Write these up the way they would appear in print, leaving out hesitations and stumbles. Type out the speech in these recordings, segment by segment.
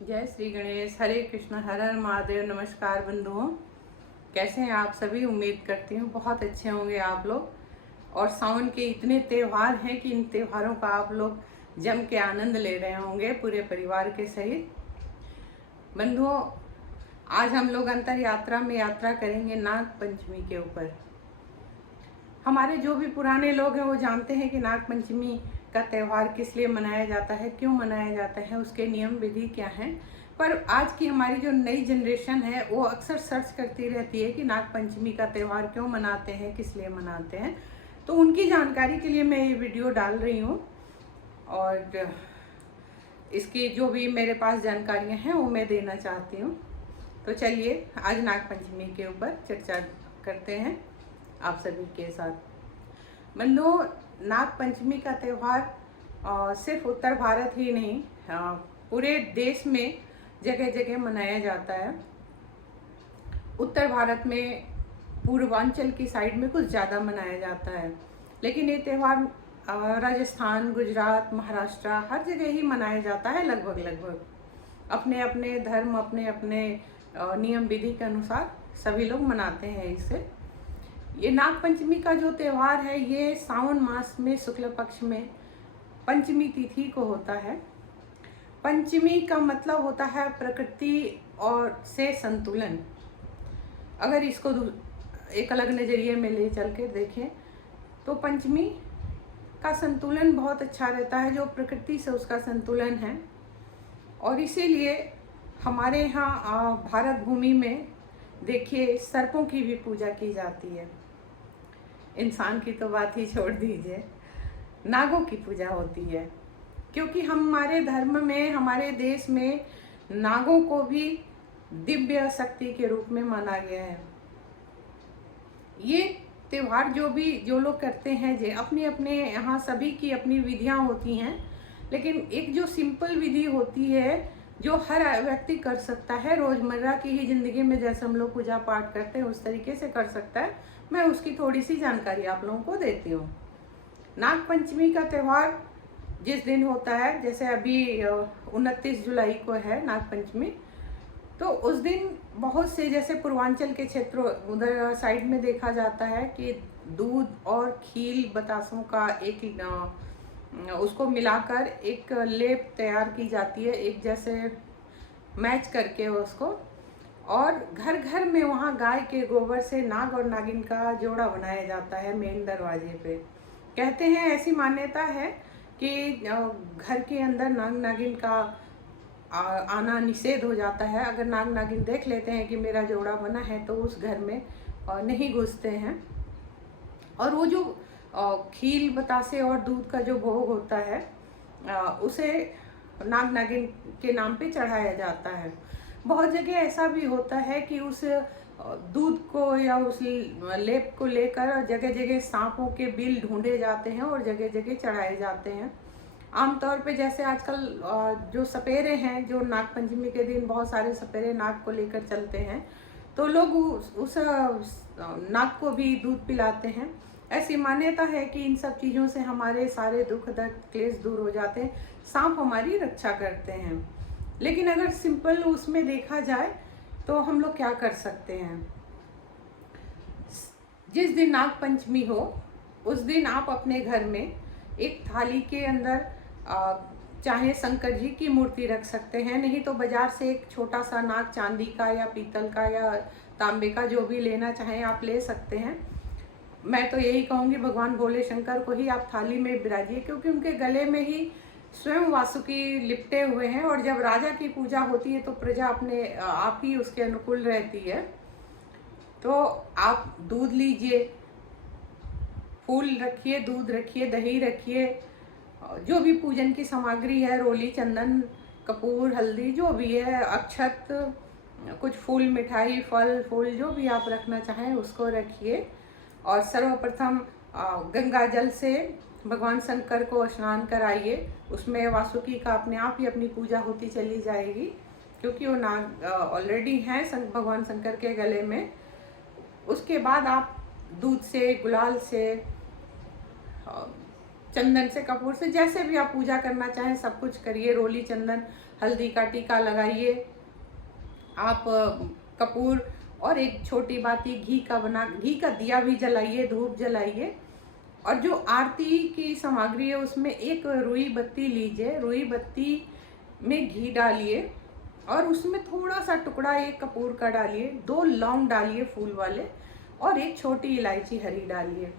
जय श्री गणेश। हरे कृष्ण, हर हर महादेव। नमस्कार बंधुओं, कैसे हैं आप सभी। उम्मीद करती हूँ बहुत अच्छे होंगे आप लोग। और सावन के इतने त्यौहार हैं कि इन त्योहारों का आप लोग जम के आनंद ले रहे होंगे पूरे परिवार के सहित। बंधुओं, आज हम लोग अंतर यात्रा में यात्रा करेंगे नाग पंचमी के ऊपर। हमारे जो भी पुराने लोग हैं वो जानते हैं कि नाग पंचमी का त्यौहार किस लिए मनाया जाता है, क्यों मनाया जाता है, उसके नियम विधि क्या हैं। पर आज की हमारी जो नई जनरेशन है वो अक्सर सर्च करती रहती है कि नाग पंचमी का त्यौहार क्यों मनाते हैं, किस लिए मनाते हैं। तो उनकी जानकारी के लिए मैं ये वीडियो डाल रही हूँ और इसकी जो भी मेरे पास जानकारियाँ हैं वो मैं देना चाहती हूँ। तो चलिए आज नाग पंचमी के ऊपर चर्चा करते हैं आप सभी के साथ। बंधुओं, नाग पंचमी का त्यौहार सिर्फ उत्तर भारत ही नहीं, पूरे देश में जगह जगह मनाया जाता है। उत्तर भारत में पूर्वांचल की साइड में कुछ ज़्यादा मनाया जाता है, लेकिन ये त्यौहार राजस्थान, गुजरात, महाराष्ट्र हर जगह ही मनाया जाता है। लगभग अपने अपने धर्म, अपने अपने नियम विधि के अनुसार सभी लोग मनाते हैं इसे। ये नाग पंचमी का जो त्यौहार है ये सावन मास में शुक्ल पक्ष में पंचमी तिथि को होता है। पंचमी का मतलब होता है प्रकृति और से संतुलन। अगर इसको एक अलग नज़रिए में ले चल के देखें तो पंचमी का संतुलन बहुत अच्छा रहता है, जो प्रकृति से उसका संतुलन है। और इसीलिए हमारे यहाँ भारत भूमि में देखिए सर्पों की भी पूजा की जाती है। इंसान की तो बात ही छोड़ दीजिए, नागों की पूजा होती है, क्योंकि हमारे धर्म में, हमारे देश में नागों को भी दिव्य शक्ति के रूप में माना गया है। ये त्यौहार जो लोग करते हैं जे अपने अपने यहाँ सभी की अपनी विधियाँ होती हैं, लेकिन एक जो सिंपल विधि होती है जो हर व्यक्ति कर सकता है, रोज़मर्रा की ही ज़िंदगी में जैसे हम लोग पूजा पाठ करते हैं उस तरीके से कर सकता है। मैं उसकी थोड़ी सी जानकारी आप लोगों को देती हूँ। नाग पंचमी का त्यौहार जिस दिन होता है, जैसे अभी 29 जुलाई को है नाग पंचमी, तो उस दिन बहुत से जैसे पूर्वांचल के क्षेत्रों उधर साइड में देखा जाता है कि दूध और खील बतासों का उसको मिलाकर एक लेप तैयार की जाती है, एक जैसे मैच करके उसको, और घर घर में वहाँ गाय के गोबर से नाग और नागिन का जोड़ा बनाया जाता है मेन दरवाजे पे। कहते हैं, ऐसी मान्यता है कि घर के अंदर नाग नागिन का आना निषेध हो जाता है। अगर नाग नागिन देख लेते हैं कि मेरा जोड़ा बना है तो उस घर में नहीं घुसते हैं। और वो जो खील बतासे और दूध का जो भोग होता है उसे नाग नागिन के नाम पे चढ़ाया जाता है। बहुत जगह ऐसा भी होता है कि उस दूध को या उस लेप को लेकर जगह जगह सांपों के बिल ढूंढे जाते हैं और जगह जगह चढ़ाए जाते हैं। आमतौर पे जैसे आजकल जो सपेरे हैं, जो नाग पंचमी के दिन बहुत सारे सपेरे नाग को लेकर चलते हैं, तो लोग उस नाग को भी दूध पिलाते हैं। ऐसी मान्यता है कि इन सब चीज़ों से हमारे सारे दुख दर्द क्लेश दूर हो जाते हैं, सांप हमारी रक्षा करते हैं। लेकिन अगर सिंपल उसमें देखा जाए तो हम लोग क्या कर सकते हैं। जिस दिन नाग पंचमी हो उस दिन आप अपने घर में एक थाली के अंदर चाहे शंकर जी की मूर्ति रख सकते हैं, नहीं तो बाजार से एक छोटा सा नाग चांदी का या पीतल का या तांबे का जो भी लेना चाहें आप ले सकते हैं। मैं तो यही कहूँगी भगवान भोले शंकर को ही आप थाली में बिराजिए, क्योंकि उनके गले में ही स्वयं वासुकी लिपटे हुए हैं। और जब राजा की पूजा होती है तो प्रजा अपने आप ही उसके अनुकूल रहती है। तो आप दूध लीजिए, फूल रखिए, दूध रखिए, दही रखिए, जो भी पूजन की सामग्री है, रोली, चंदन, कपूर, हल्दी, जो भी है, अक्षत, कुछ फूल, मिठाई, फल फूल जो भी आप रखना चाहें उसको रखिए। और सर्वप्रथम गंगा जल से भगवान शंकर को स्नान कराइए। उसमें वासुकी का अपने आप ही अपनी पूजा होती चली जाएगी, क्योंकि वो नाग ऑलरेडी हैं भगवान शंकर के गले में। उसके बाद आप दूध से, गुलाल से, चंदन से, कपूर से, जैसे भी आप पूजा करना चाहें सब कुछ करिए। रोली, चंदन, हल्दी का टीका लगाइए। आप कपूर और एक छोटी बाती घी का दिया भी जलाइए, धूप जलाइए। और जो आरती की सामग्री है उसमें एक रुई बत्ती लीजिए, रुई बत्ती में घी डालिए और उसमें थोड़ा सा टुकड़ा एक कपूर का डालिए, 2 लौंग डालिए फूल वाले और एक छोटी इलायची हरी डालिए।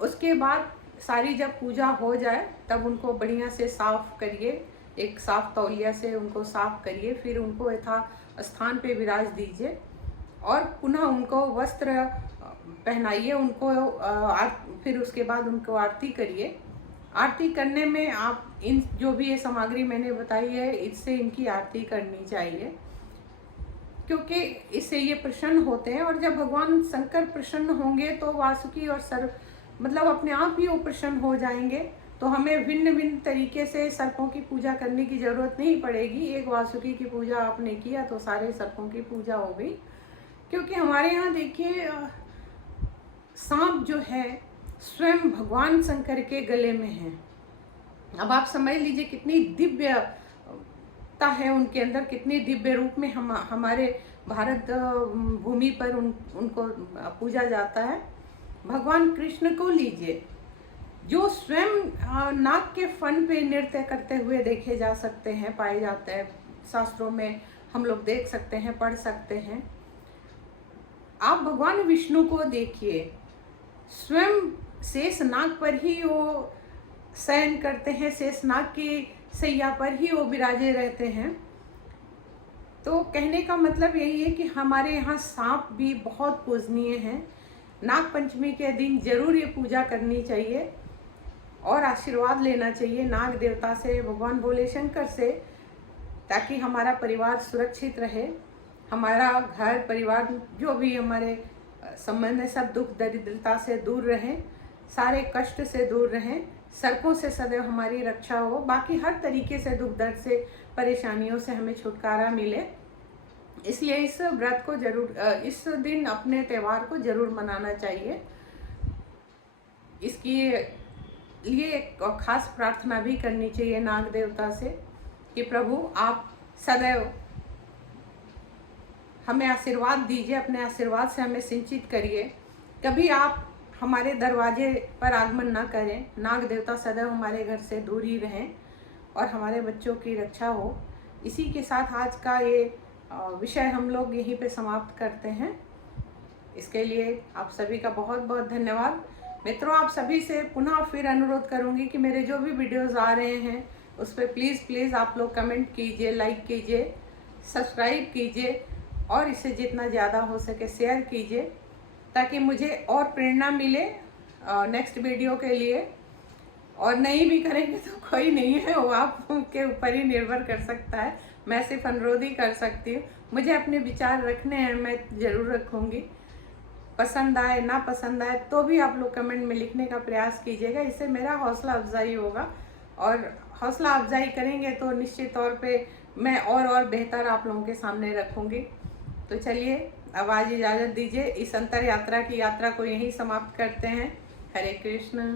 उसके बाद सारी जब पूजा हो जाए तब उनको बढ़िया से साफ करिए, एक साफ तौलिया से उनको साफ करिए, फिर उनको यथा स्थान पे विराज दीजिए और पुनः उनको वस्त्र पहनाइए, उनको फिर उसके बाद उनको आरती करिए। आरती करने में आप इन जो भी ये सामग्री मैंने बताई है इससे इनकी आरती करनी चाहिए, क्योंकि इससे ये प्रसन्न होते हैं। और जब भगवान शंकर प्रसन्न होंगे तो वासुकी और मतलब अपने आप ही वो प्रसन्न हो जाएंगे। तो हमें भिन्न भिन्न तरीके से सर्पों की पूजा करने की जरूरत नहीं पड़ेगी। एक वासुकी की पूजा आपने किया तो सारे सर्पों की पूजा हो गई। क्योंकि हमारे यहाँ देखिए सांप जो है स्वयं भगवान शंकर के गले में है। अब आप समझ लीजिए कितनी दिव्यता है उनके अंदर, कितनी दिव्य रूप में हमारे भारत भूमि पर उनको पूजा जाता है। भगवान कृष्ण को लीजिए जो स्वयं नाग के फन पे नृत्य करते हुए देखे जा सकते हैं, पाए जाते हैं, शास्त्रों में हम लोग देख सकते हैं, पढ़ सकते हैं। आप भगवान विष्णु को देखिए, स्वयं शेषनाग पर ही वो शयन करते हैं, शेषनाग की सैया पर ही वो विराजे रहते हैं। तो कहने का मतलब यही है कि हमारे यहाँ सांप भी बहुत पूजनीय हैं। नाग पंचमी के दिन जरूर ये पूजा करनी चाहिए और आशीर्वाद लेना चाहिए नाग देवता से, भगवान भोले शंकर से, ताकि हमारा परिवार सुरक्षित रहे, हमारा घर परिवार जो भी हमारे संबंध है सब दुख दरिद्रता से दूर रहें, सारे कष्ट से दूर रहें, सर्पों से सदैव हमारी रक्षा हो, बाकी हर तरीके से दुख दर्द से परेशानियों से हमें छुटकारा मिले। इसलिए इस व्रत को जरूर, इस दिन अपने त्यौहार को जरूर मनाना चाहिए। इसकी लिए एक खास प्रार्थना भी करनी चाहिए नाग देवता से कि प्रभु आप सदैव हमें आशीर्वाद दीजिए, अपने आशीर्वाद से हमें सिंचित करिए, कभी आप हमारे दरवाजे पर आगमन ना करें, नाग देवता सदैव हमारे घर से दूर ही रहें और हमारे बच्चों की रक्षा हो। इसी के साथ आज का ये विषय हम लोग यहीं पे समाप्त करते हैं। इसके लिए आप सभी का बहुत बहुत धन्यवाद। मित्रों, आप सभी से पुनः फिर अनुरोध करूंगी कि मेरे जो भी वीडियोस आ रहे हैं उस पर प्लीज़ आप लोग कमेंट कीजिए, लाइक कीजिए, सब्सक्राइब कीजिए और इसे जितना ज़्यादा हो सके शेयर कीजिए, ताकि मुझे और प्रेरणा मिले नेक्स्ट वीडियो के लिए। और नहीं भी करेंगे तो कोई नहीं है, वो आपके ऊपर ही निर्भर कर सकता है, मैं सिर्फ अनुरोध ही कर सकती हूँ। मुझे अपने विचार रखने हैं, मैं ज़रूर रखूँगी। पसंद आए ना पसंद आए तो भी आप लोग कमेंट में लिखने का प्रयास कीजिएगा, इससे मेरा हौसला अफजाई होगा। और हौसला अफजाई करेंगे तो निश्चित तौर पे मैं और बेहतर आप लोगों के सामने रखूँगी। तो चलिए अब आज इजाज़त दीजिए, इस अंतर यात्रा की यात्रा को यहीं समाप्त करते हैं। हरे कृष्ण।